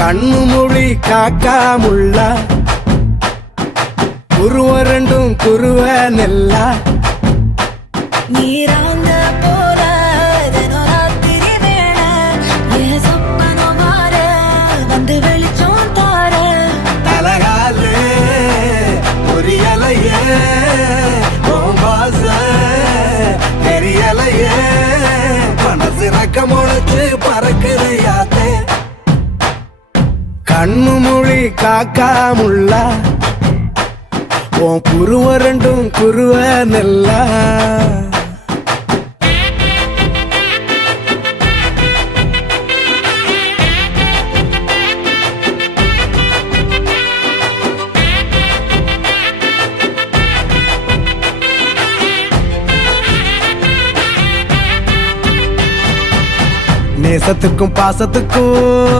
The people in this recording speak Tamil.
கண்ணு மொழி காக்காமுள்ள குருவ ரெண்டும் குருவ நெல்லா நீராங்க போல தினராத்திரி வேண என் சொப்பனம் மாற வந்து வெளிச்சம் தார தலகாலே பொரியலையே ஓம்பாச தெரியலையே மனசு ரக்க முளைச்சு பறக்குதையாத்தே கண்ணு மொழி காக்காமுள்ள உன் குருவ ரெண்டும் குருவ நெல்லா நேசத்துக்கும் பாசத்துக்கும்